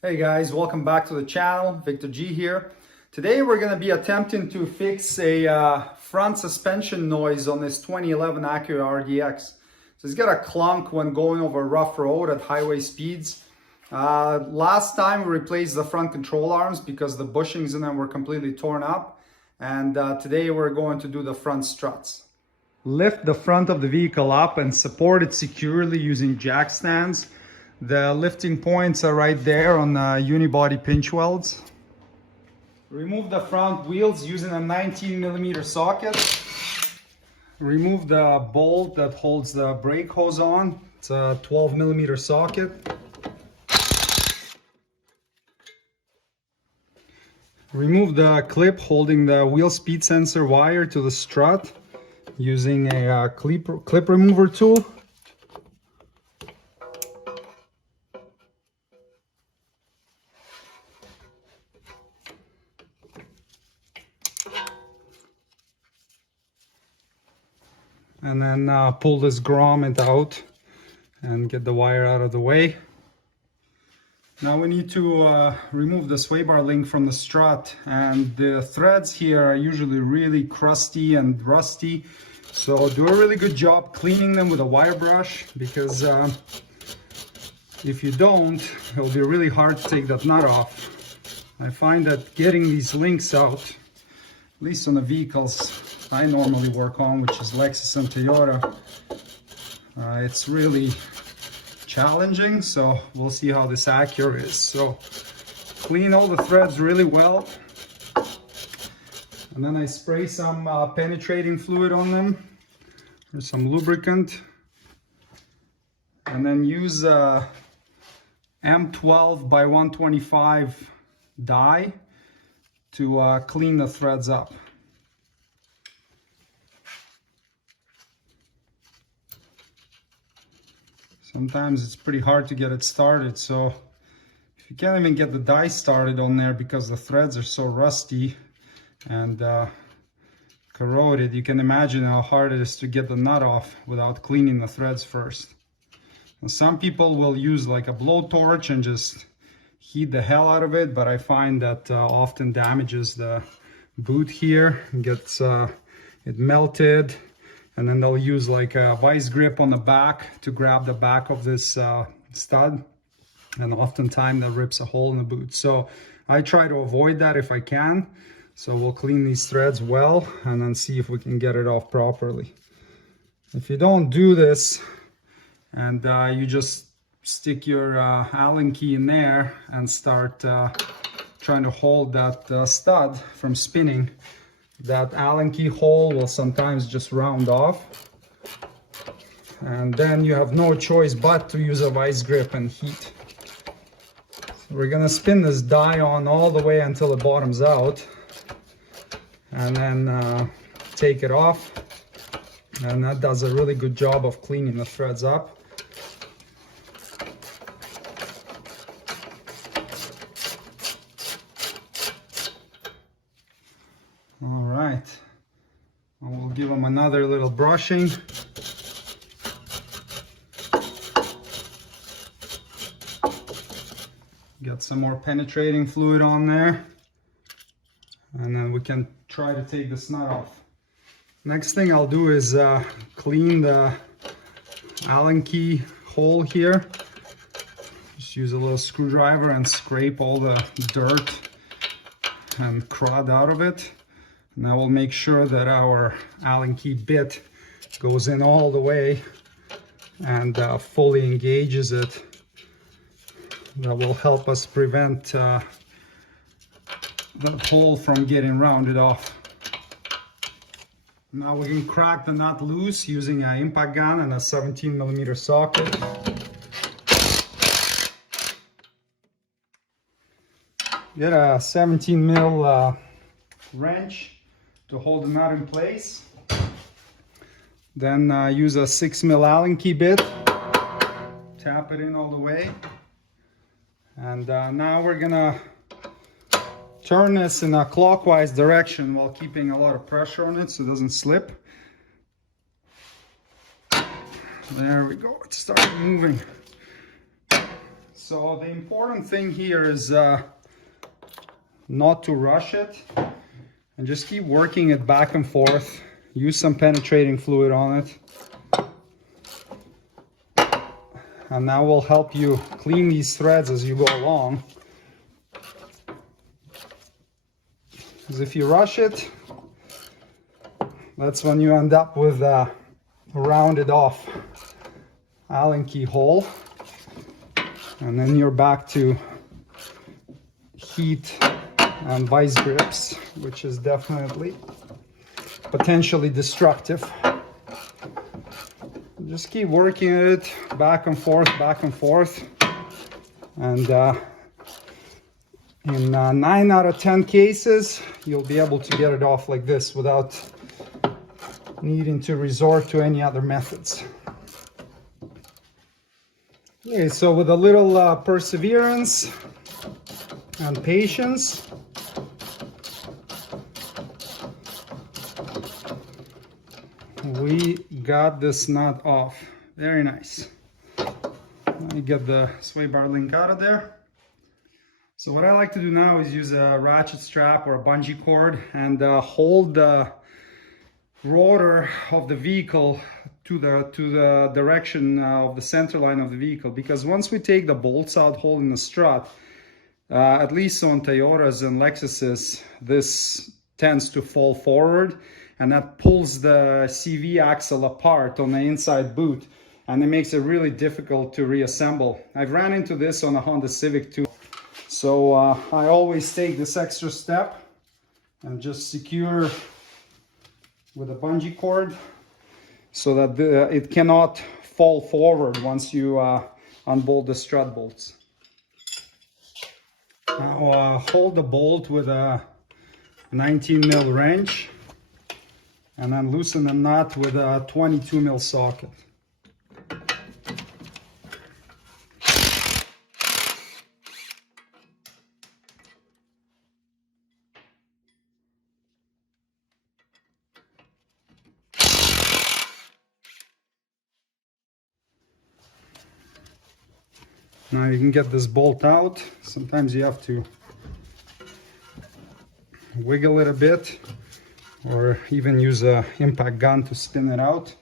Hey guys, welcome back to the channel. Viktor G here. Today we're going to be attempting to fix a front suspension noise on this 2011 Acura RDX. So it's got a clunk when going over a rough road at highway speeds. Last time we replaced the front control arms because the bushings in them were completely torn up. And today we're going to do the front struts. Lift the front of the vehicle up and support it securely using jack stands. The lifting points are right there on the unibody pinch welds. Remove the front wheels using a 19mm socket. Remove the bolt that holds the brake hose on. It's a 12mm socket. Remove the clip holding the wheel speed sensor wire to the strut using a clip remover tool. And then pull this grommet out and get the wire out of the way. Now we need to remove the sway bar link from the strut, and the threads here are usually really crusty and rusty, so do a really good job cleaning them with a wire brush, because if you don't, it'll be really hard to take that nut off. I find that getting these links out, at least on the vehicles I normally work on, which is Lexus and Toyota, it's really challenging, so we'll see how this Acura is. So clean all the threads really well, and then I spray some penetrating fluid on them, or some lubricant, and then use M12 by 125 dye to clean the threads up. Sometimes it's pretty hard to get it started, so if you can't even get the dye started on there because the threads are so rusty and corroded, you can imagine how hard it is to get the nut off without cleaning the threads first. Now, some people will use like a blowtorch and just heat the hell out of it, but I find that often damages the boot here, gets it melted. And then they'll use like a vice grip on the back to grab the back of this stud. And oftentimes that rips a hole in the boot. So I try to avoid that if I can. So we'll clean these threads well and then see if we can get it off properly. If you don't do this and you just stick your Allen key in there and start trying to hold that stud from spinning, that Allen key hole will sometimes just round off, and then you have no choice but to use a vice grip and heat. So we're gonna spin this die on all the way until it bottoms out, and then take it off, and that does a really good job of cleaning the threads up. All right, and we'll give them another little brushing. Get some more penetrating fluid on there, and then we can try to take this nut off. Next thing I'll do is clean the Allen key hole here. Just use a little screwdriver and scrape all the dirt and crud out of it. And I will make sure that our Allen key bit goes in all the way and fully engages it. That will help us prevent that hole from getting rounded off. Now we can crack the nut loose using an impact gun and a 17mm socket. Get a 17mm wrench to hold the nut in place. Then use a 6mm Allen key bit. Tap it in all the way. And now we're gonna turn this in a clockwise direction while keeping a lot of pressure on it so it doesn't slip. There we go, it started moving. So the important thing here is not to rush it, and just keep working it back and forth. Use some penetrating fluid on it. And that will help you clean these threads as you go along. Because if you rush it, that's when you end up with a rounded off Allen key hole. And then you're back to heat and vice grips, which is definitely potentially destructive. Just keep working it back and forth, and in 9 out of 10 cases you'll be able to get it off like this without needing to resort to any other methods. Okay, so with a little perseverance and patience, we got this nut off. Very nice. Let me get the sway bar link out of there. So what I like to do now is use a ratchet strap or a bungee cord and hold the rotor of the vehicle to the direction of the center line of the vehicle, because once we take the bolts out holding the strut, at least on Toyotas and Lexuses, this tends to fall forward, and that pulls the CV axle apart on the inside boot, and it makes it really difficult to reassemble. I've ran into this on a Honda Civic too. So I always take this extra step and just secure with a bungee cord so that it cannot fall forward once you unbolt the strut bolts. Now hold the bolt with a 19 mil wrench and then loosen the nut with a 22 mil socket. Now you can get this bolt out. Sometimes you have to wiggle it a bit or even use an impact gun to spin it out.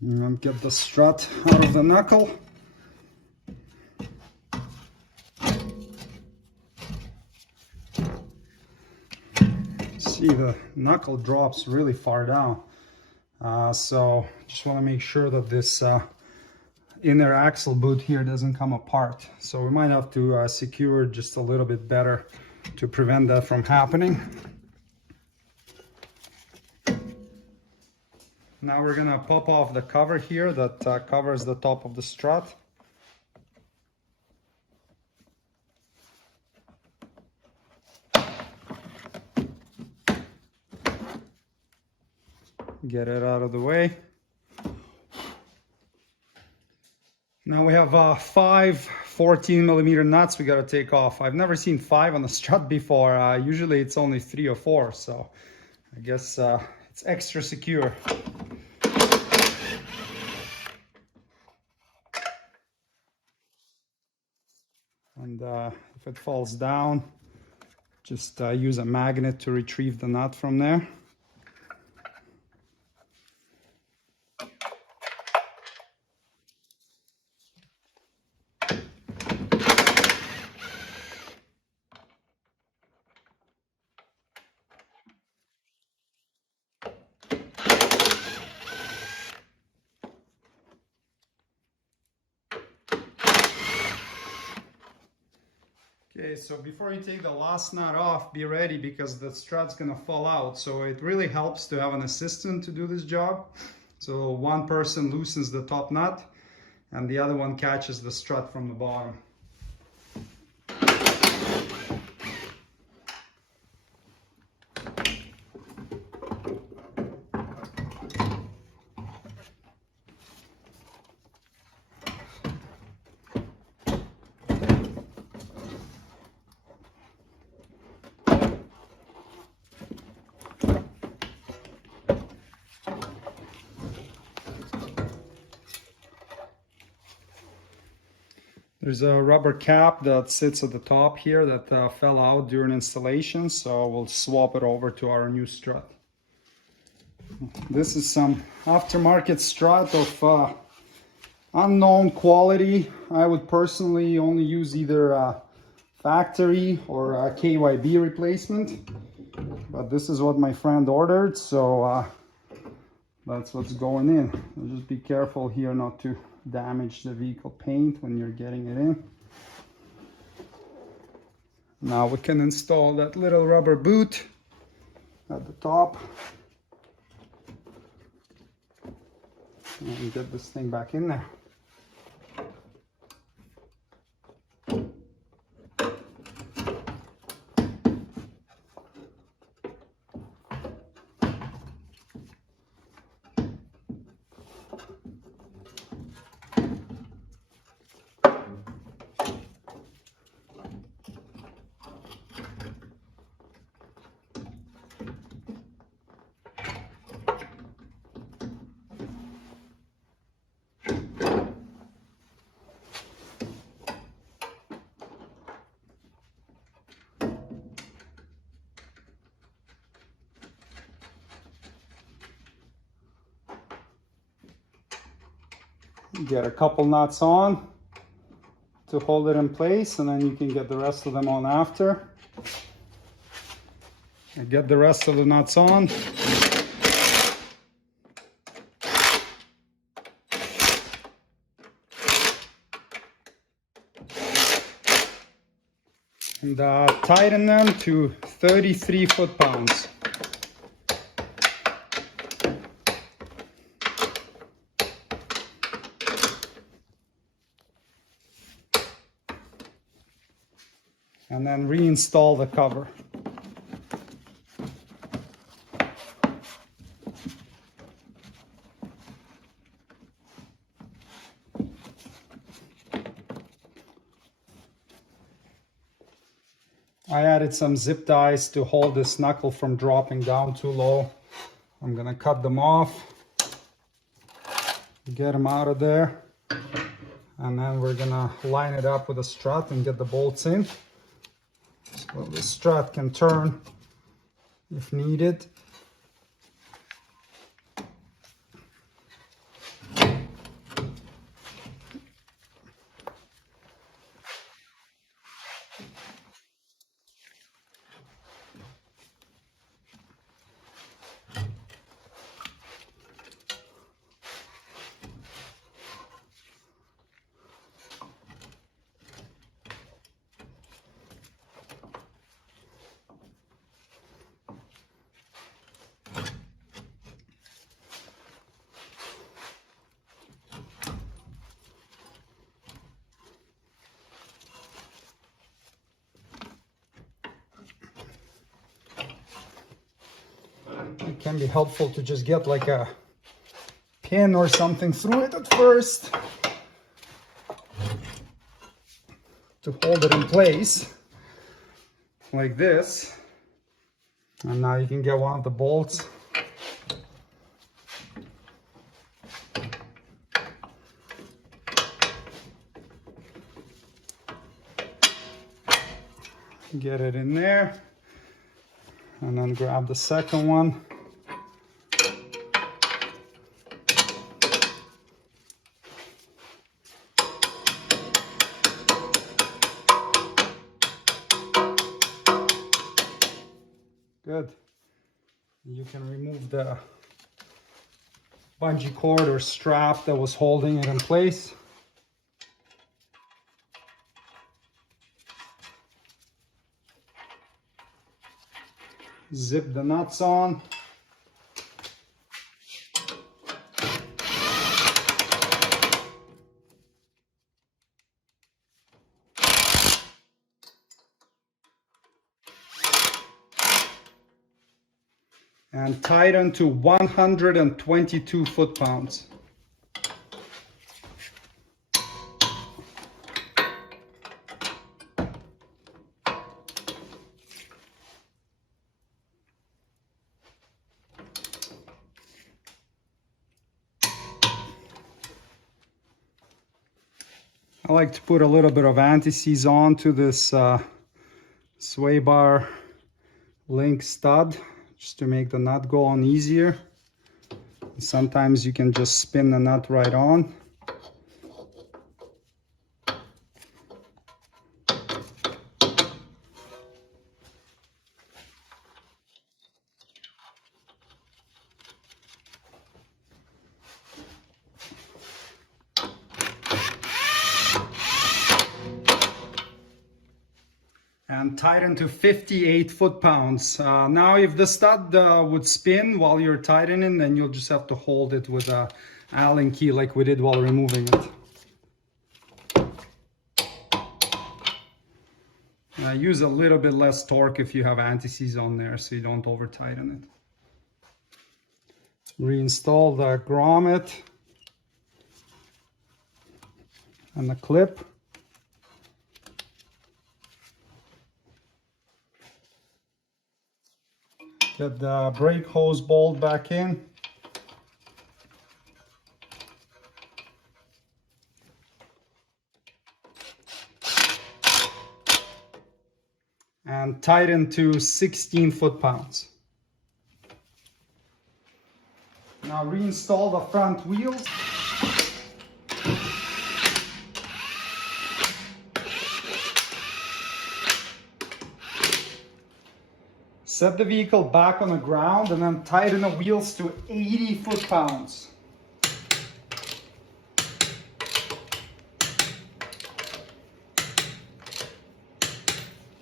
And get the strut out of the knuckle. See, the knuckle drops really far down, so just want to make sure that this inner axle boot here doesn't come apart. So we might have to secure it just a little bit better to prevent that from happening. Now we're gonna pop off the cover here that covers the top of the strut. Get it out of the way. Now we have 5 14 millimeter nuts we got to take off. I've never seen 5 on the strut before. Usually it's only 3 or 4, so I guess it's extra secure. And if it falls down, just use a magnet to retrieve the nut from there. Okay, so before you take the last nut off, be ready because the strut's gonna fall out. So it really helps to have an assistant to do this job. So one person loosens the top nut and the other one catches the strut from the bottom. There's a rubber cap that sits at the top here that fell out during installation, so we'll swap it over to our new strut. This is some aftermarket strut of unknown quality. I would personally only use either factory or a KYB replacement, but this is what my friend ordered, so that's what's going in. Just be careful here not to damage the vehicle paint when you're getting it in. Now we can install that little rubber boot at the top and get this thing back in there. Get a couple nuts on to hold it in place, and then you can get the rest of them on after. And get the rest of the nuts on. And tighten them to 33 foot-pounds. And then reinstall the cover. I added some zip ties to hold this knuckle from dropping down too low. I'm gonna cut them off, get them out of there, and then we're gonna line it up with a strut and get the bolts in. So the strut can turn if needed. It can be helpful to just get like a pin or something through it at first to hold it in place like this. And now you can get one of the bolts. Get it in there, and then grab the second one. Good. You can remove the bungee cord or strap that was holding it in place. Zip the nuts on. And tighten to 122 foot-pounds. I like to put a little bit of anti-seize onto this sway bar link stud just to make the nut go on easier. Sometimes you can just spin the nut right on. And tighten to 58 foot-pounds. Now if the stud would spin while you're tightening, then you'll just have to hold it with a Allen key like we did while removing it. Use a little bit less torque if you have anti-seize on there so you don't over-tighten it. Reinstall the grommet and the clip. Get the brake hose bolt back in. And tighten to 16 foot-pounds. Now reinstall the front wheels. Set the vehicle back on the ground and then tighten the wheels to 80 foot-pounds.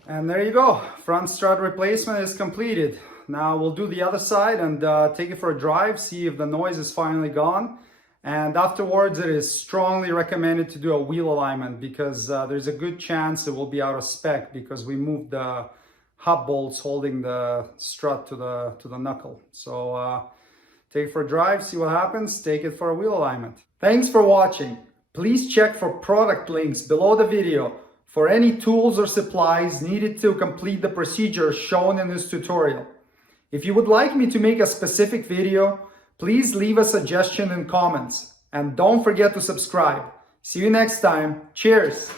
And there you go, front strut replacement is completed. Now we'll do the other side and take it for a drive, see if the noise is finally gone. And afterwards it is strongly recommended to do a wheel alignment because there's a good chance it will be out of spec because we moved the hub bolts holding the strut to the knuckle. So take it for a drive, see what happens, take it for a wheel alignment. Thanks for watching. Please check for product links below the video for any tools or supplies needed to complete the procedure shown in this tutorial. If you would like me to make a specific video, please leave a suggestion in comments and don't forget to subscribe. See you next time. Cheers!